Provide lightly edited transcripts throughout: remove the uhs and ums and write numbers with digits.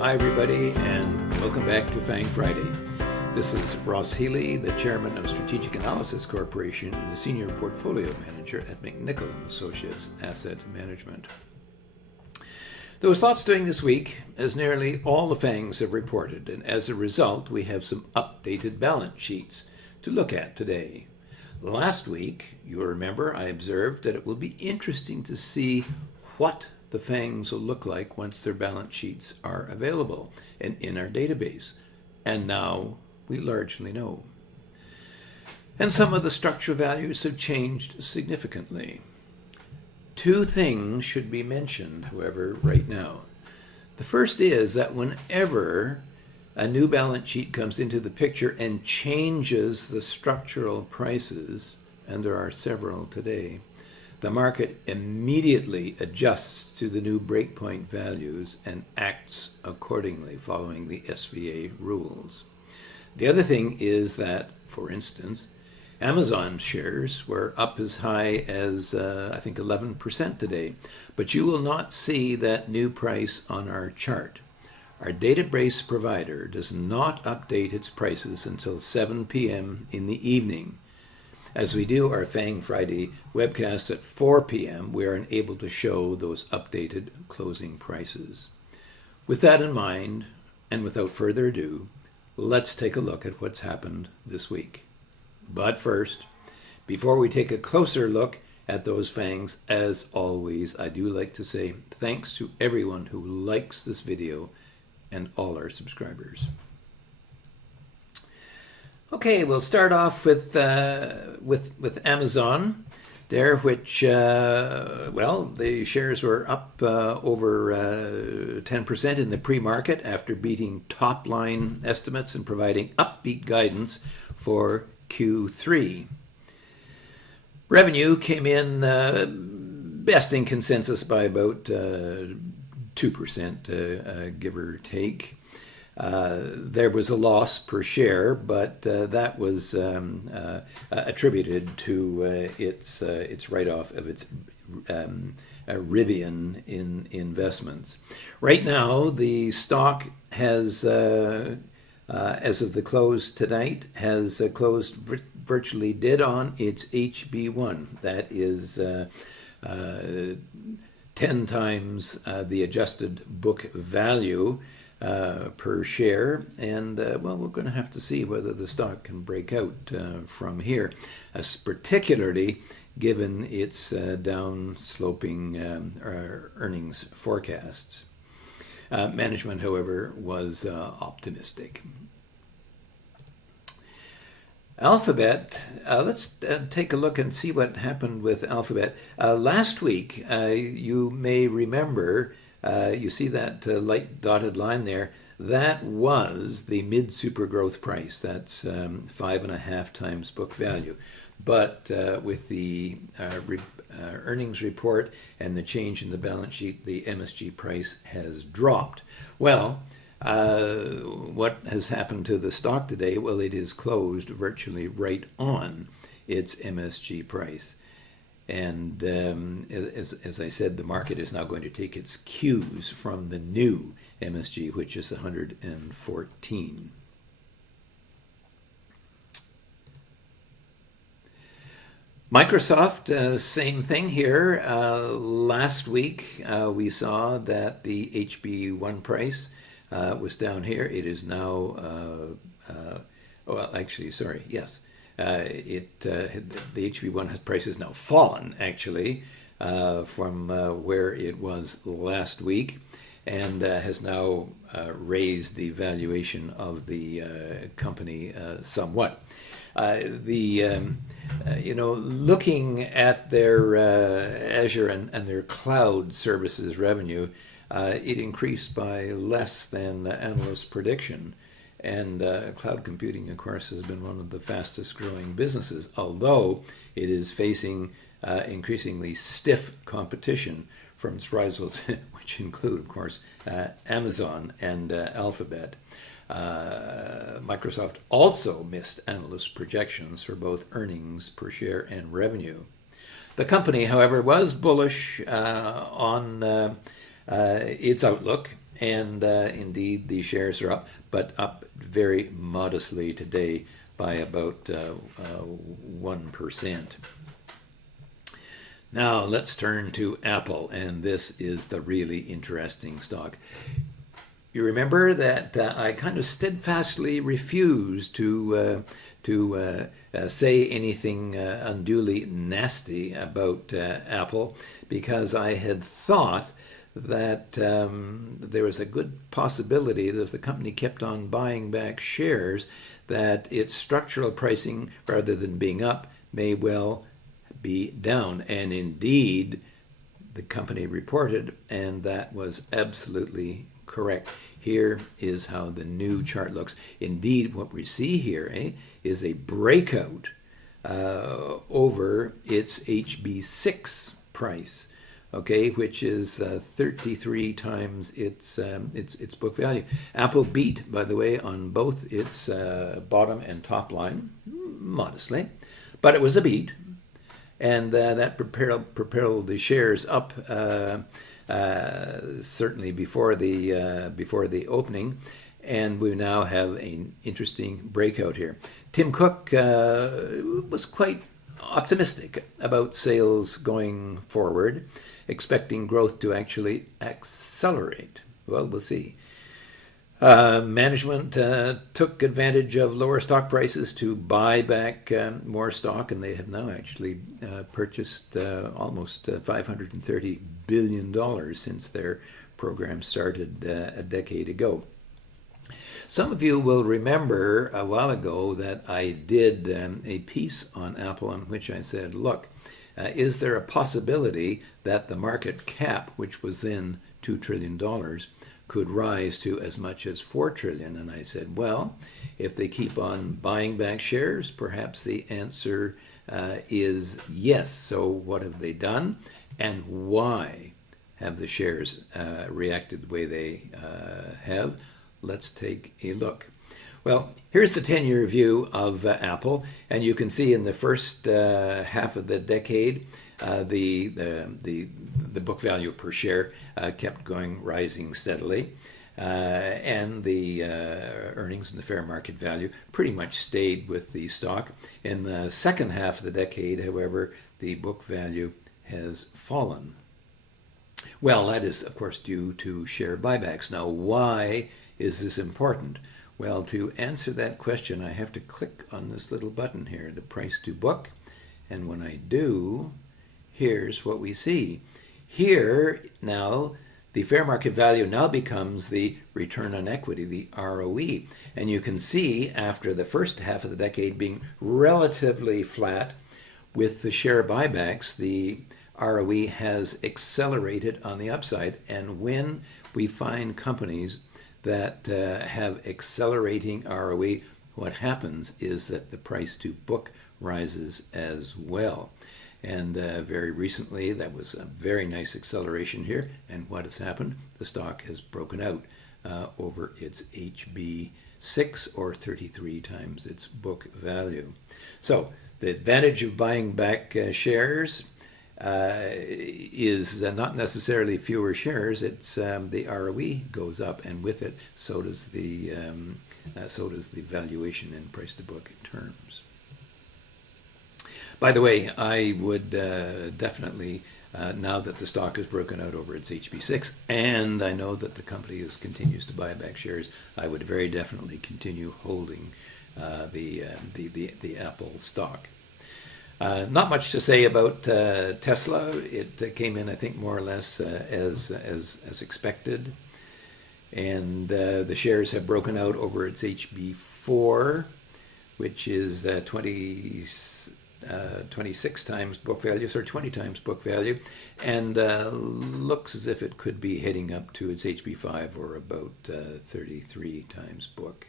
Hi everybody, and welcome back to FANG Friday. This is Ross Healy, the Chairman of Strategic Analysis Corporation and the Senior Portfolio Manager at McNichol & Associates Asset Management. There was lots doing this week, as nearly all the FANGs have reported, and as a result we have some updated balance sheets to look at today. Last week, you'll remember, I observed that it will be interesting to see what the FANGs will look like once their balance sheets are available and in our database. And now we largely know. And some of the structural values have changed significantly. Two things should be mentioned, however, right now. The first is that whenever a new balance sheet comes into the picture and changes the structural prices, and there are several today, the market immediately adjusts to the new breakpoint values and acts accordingly, following the SVA rules. The other thing is that, for instance, Amazon shares were up as high as, I think, 11% today, but you will not see that new price on our chart. Our database provider does not update its prices until 7 p.m. in the evening. As we do our FANG Friday webcasts at 4 p.m., we are unable to show those updated closing prices. With that in mind, and without further ado, let's take a look at what's happened this week. But first, before we take a closer look at those FANGs, as always, I do like to say thanks to everyone who likes this video and all our subscribers. Okay, we'll start off with Amazon there, which, well, the shares were up over 10% in the pre-market after beating top-line estimates and providing upbeat guidance for Q3. Revenue came in besting consensus by about 2%, give or take. There was a loss per share, but that was attributed to its write-off of its Rivian investments. Right now, the stock has, as of the close tonight, has closed virtually dead on its HB1. That is 10 times the adjusted book value per share, and well, we're going to have to see whether the stock can break out from here, particularly given its down-sloping earnings forecasts. Management, however, was optimistic. Alphabet, let's take a look and see what happened with Alphabet. Last week, you may remember, you see that light dotted line there, that was the mid-super growth price. That's 5.5 times book value. But with the earnings report and the change in the balance sheet, the MSG price has dropped. Well, what has happened to the stock today? Well, it is closed virtually right on its MSG price. And as I said, the market is now going to take its cues from the new MSG, which is 114. Microsoft, same thing here. Last week, we saw that the HB1 price was down here. It is now, well, actually, sorry, yes. The HB1 price has now fallen, actually, from where it was last week, and has now raised the valuation of the company somewhat. Looking at their Azure and their cloud services revenue, it increased by less than analysts' prediction. And cloud computing, of course, has been one of the fastest growing businesses, although it is facing increasingly stiff competition from its rivals, which include, of course, Amazon and Alphabet. Microsoft also missed analyst projections for both earnings per share and revenue. The company, however, was bullish on its outlook And indeed, the shares are up, but up very modestly today by about 1%. Now let's turn to Apple, and this is the really interesting stock. You remember that I kind of steadfastly refused to say anything unduly nasty about Apple, because I had thought that there was a good possibility that if the company kept on buying back shares, that its structural pricing, rather than being up, may well be down. And indeed, the company reported, and that was absolutely correct. Here is how the new chart looks. Indeed, what we see here is a breakout over its HB6 price, okay, which is 33 times its book value. Apple beat, by the way, on both its bottom and top line, modestly, but it was a beat, and that propelled the shares up certainly before the opening, and we now have an interesting breakout here. Tim Cook was quite optimistic about sales going forward, expecting growth to actually accelerate. Well, we'll see. Management took advantage of lower stock prices to buy back more stock, and they have now actually purchased almost $530 billion since their program started a decade ago. Some of you will remember a while ago that I did a piece on Apple in which I said, look, is there a possibility that the market cap, which was then $2 trillion, could rise to as much as $4 trillion? And I said, well, if they keep on buying back shares, perhaps the answer is yes. So what have they done, and why have the shares reacted the way they have? Let's take a look. Well, here's the 10-year view of Apple, and you can see in the first half of the decade, the book value per share kept rising steadily, and the earnings and the fair market value pretty much stayed with the stock. In the second half of the decade, however, the book value has fallen. Well, that is, of course, due to share buybacks. Now, why is this important? Well, to answer that question, I have to click on this little button here, the price to book, and when I do, here's what we see. Here, now, the fair market value now becomes the return on equity, the ROE. And you can see, after the first half of the decade being relatively flat, with the share buybacks, the ROE has accelerated on the upside. And when we find companies that have accelerating ROE, what happens is that the price to book rises as well. And very recently, that was a very nice acceleration here. And what has happened? The stock has broken out over its HB6, or 33 times its book value. So the advantage of buying back shares is not necessarily fewer shares. It's the ROE goes up, and with it, so does the valuation in price to book terms. By the way, I would definitely, now that the stock has broken out over its HB6, and I know that the company continues to buy back shares, I would very definitely continue holding the Apple stock. Not much to say about Tesla. It came in, I think, more or less as expected, and the shares have broken out over its HB4, which is 26 times book value, so 20 times book value, and looks as if it could be heading up to its HB5, or about 33 times book.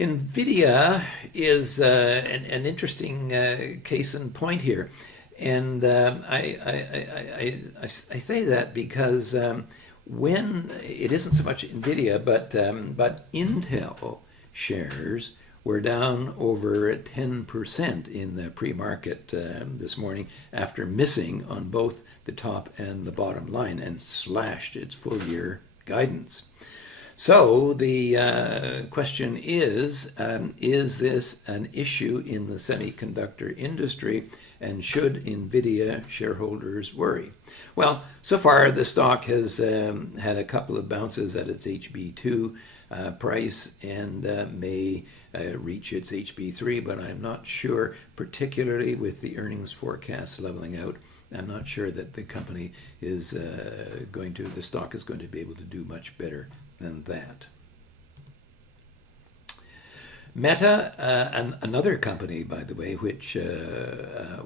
NVIDIA is an interesting case in point here, and I say that because when it isn't so much NVIDIA, but Intel shares were down over 10% in the pre-market this morning after missing on both the top and the bottom line and slashed its full-year guidance. So the question is this an issue in the semiconductor industry, and should NVIDIA shareholders worry? Well, so far the stock has had a couple of bounces at its HB2 price and may reach its HB3, but I'm not sure, particularly with the earnings forecast leveling out, I'm not sure that the company is the stock is going to be able to do much better than that. Meta, another company, by the way, which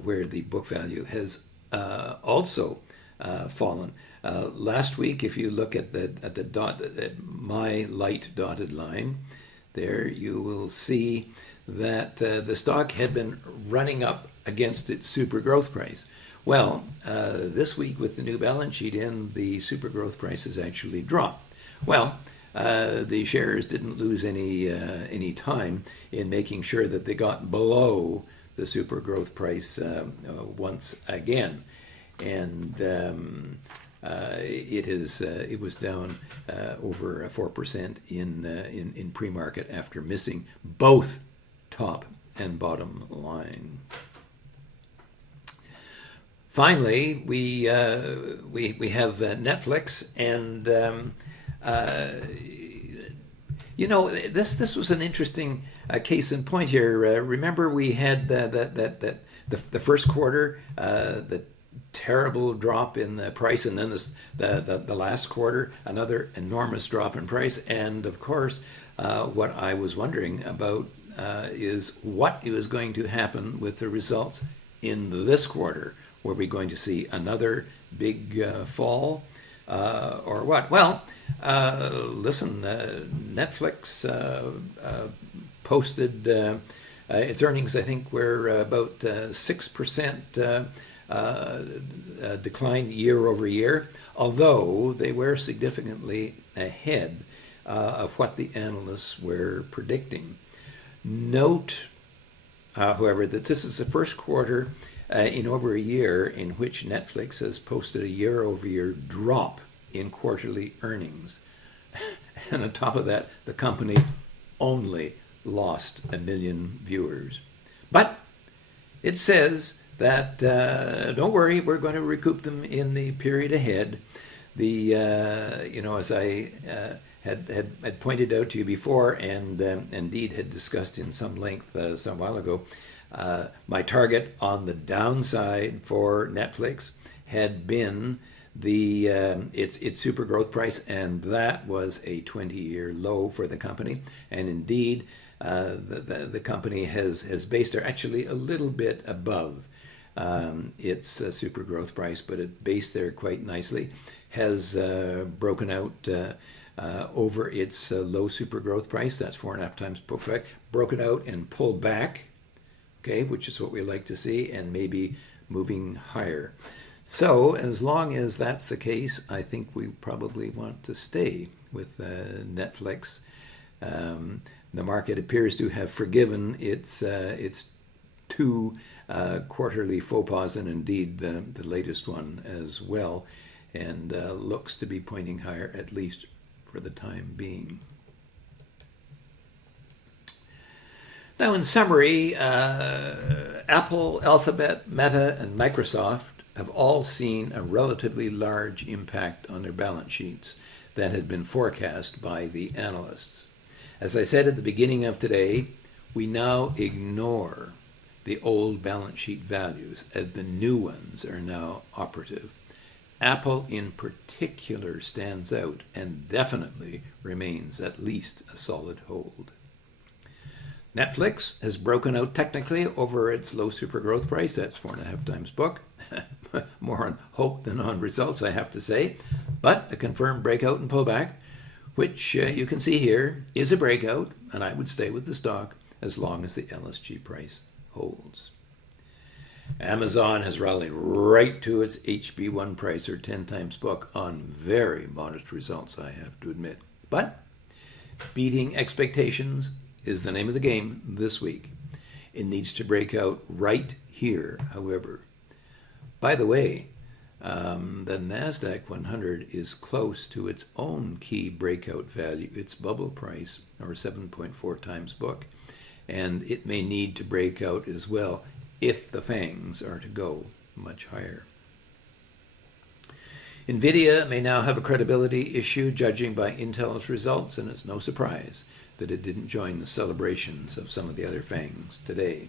where the book value has also fallen. Last week, if you look at my light dotted line, there you will see that the stock had been running up against its super growth price. Well, this week with the new balance sheet in, the super growth price has actually dropped. Well, the shares didn't lose any time in making sure that they got below the super growth price once again, and it was down over 4% in pre-market after missing both top and bottom line. Finally, we have Netflix, and this was an interesting case in point here. Remember, we had the first quarter, the terrible drop in the price, and then the last quarter, another enormous drop in price. And of course, what I was wondering about is what is going to happen with the results in this quarter. Were we going to see another big fall or what? Well, listen, Netflix posted its earnings, I think, were about 6% decline year over year, although they were significantly ahead of what the analysts were predicting. Note, however, that this is the first quarter in over a year in which Netflix has posted a year-over-year drop in quarterly earnings. And on top of that, the company only lost 1 million viewers. But it says that, don't worry, we're going to recoup them in the period ahead. As I had pointed out to you before, and indeed had discussed in some length some while ago, my target on the downside for Netflix had been its super growth price, and that was a 20-year low for the company. And indeed, the company has based there actually a little bit above its super growth price, but it based there quite nicely, has broken out over its low super growth price. That's 4.5 times book value, broken out and pulled back, okay, which is what we like to see, and maybe moving higher. So as long as that's the case, I think we probably want to stay with Netflix. The market appears to have forgiven its two quarterly faux pas, and indeed the latest one as well, and looks to be pointing higher, at least for the time being. Now, in summary, Apple, Alphabet, Meta, and Microsoft have all seen a relatively large impact on their balance sheets that had been forecast by the analysts. As I said at the beginning of today, we now ignore the old balance sheet values as the new ones are now operative. Apple in particular stands out and definitely remains at least a solid hold. Netflix has broken out technically over its low super growth price. That's 4.5 times book. More on hope than on results, I have to say. But a confirmed breakout and pullback, which you can see here, is a breakout, and I would stay with the stock as long as the LSG price holds. Amazon has rallied right to its HB1 price, or 10 times book, on very modest results, I have to admit. But beating expectations is the name of the game this week. It needs to break out right here, however. By the way, the NASDAQ 100 is close to its own key breakout value, its bubble price, or 7.4 times book, and it may need to break out as well if the FANGs are to go much higher. NVIDIA may now have a credibility issue judging by Intel's results, and it's no surprise that it didn't join the celebrations of some of the other FANGs today.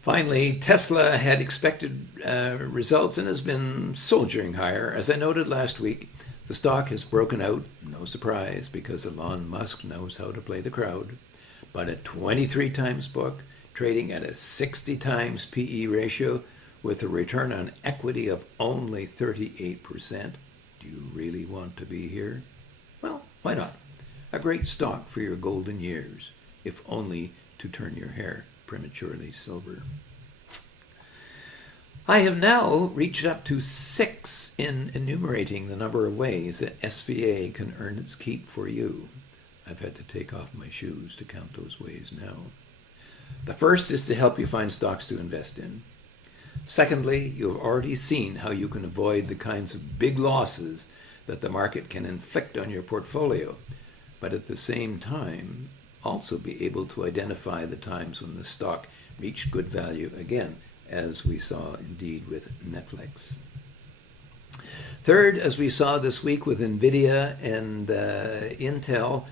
Finally, Tesla had expected results and has been soldiering higher. As I noted last week, the stock has broken out, no surprise, because Elon Musk knows how to play the crowd. But at 23 times book, trading at a 60 times PE ratio with a return on equity of only 38%, do you really want to be here? Well, why not? A great stock for your golden years, if only to turn your hair prematurely silver. I have now reached up to 6 in enumerating the number of ways that SVA can earn its keep for you. I've had to take off my shoes to count those ways now. The first is to help you find stocks to invest in. Secondly, you have already seen how you can avoid the kinds of big losses that the market can inflict on your portfolio, but at the same time, also be able to identify the times when the stock reached good value again, as we saw indeed with Netflix. Third, as we saw this week with NVIDIA and Intel,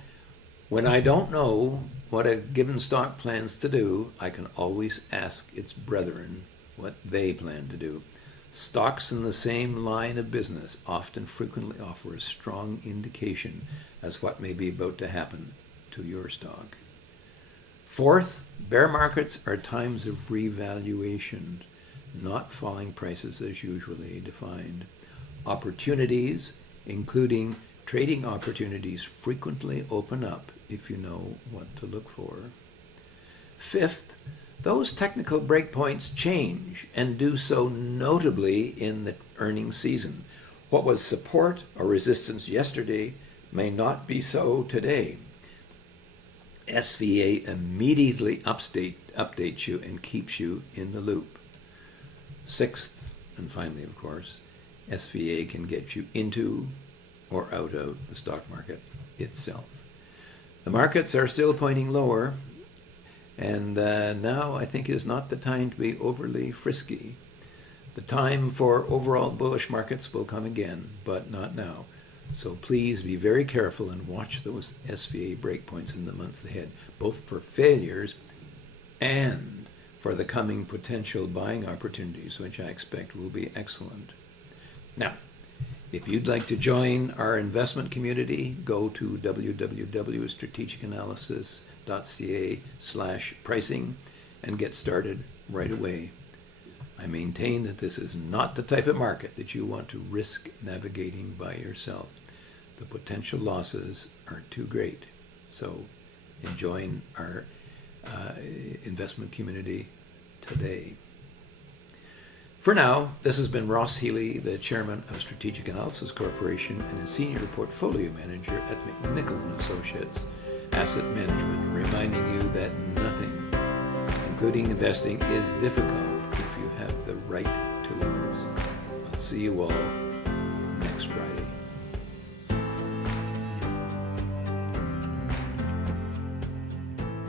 when I don't know what a given stock plans to do, I can always ask its brethren what they plan to do. Stocks in the same line of business often frequently offer a strong indication as what may be about to happen to your stock. Fourth, bear markets are times of revaluation, not falling prices as usually defined. Opportunities, including trading opportunities, frequently open up if you know what to look for. Fifth, those technical breakpoints change and do so notably in the earnings season. What was support or resistance yesterday may not be so today. SVA immediately updates you and keeps you in the loop. Sixth, and finally, of course, SVA can get you into or out of the stock market itself. The markets are still pointing lower, and now I think is not the time to be overly frisky. The time for overall bullish markets will come again, but not now. So please be very careful and watch those SVA breakpoints in the months ahead, both for failures and for the coming potential buying opportunities, which I expect will be excellent. Now, if you'd like to join our investment community, go to www.strategicanalysis.ca/pricing and get started right away. I maintain that this is not the type of market that you want to risk navigating by yourself. The potential losses are too great. So join our investment community today. For now, this has been Ross Healy, the chairman of Strategic Analysis Corporation and a senior portfolio manager at McNichol & Associates Asset Management, reminding you that nothing, including investing, is difficult if you have the right tools. I'll see you all next Friday.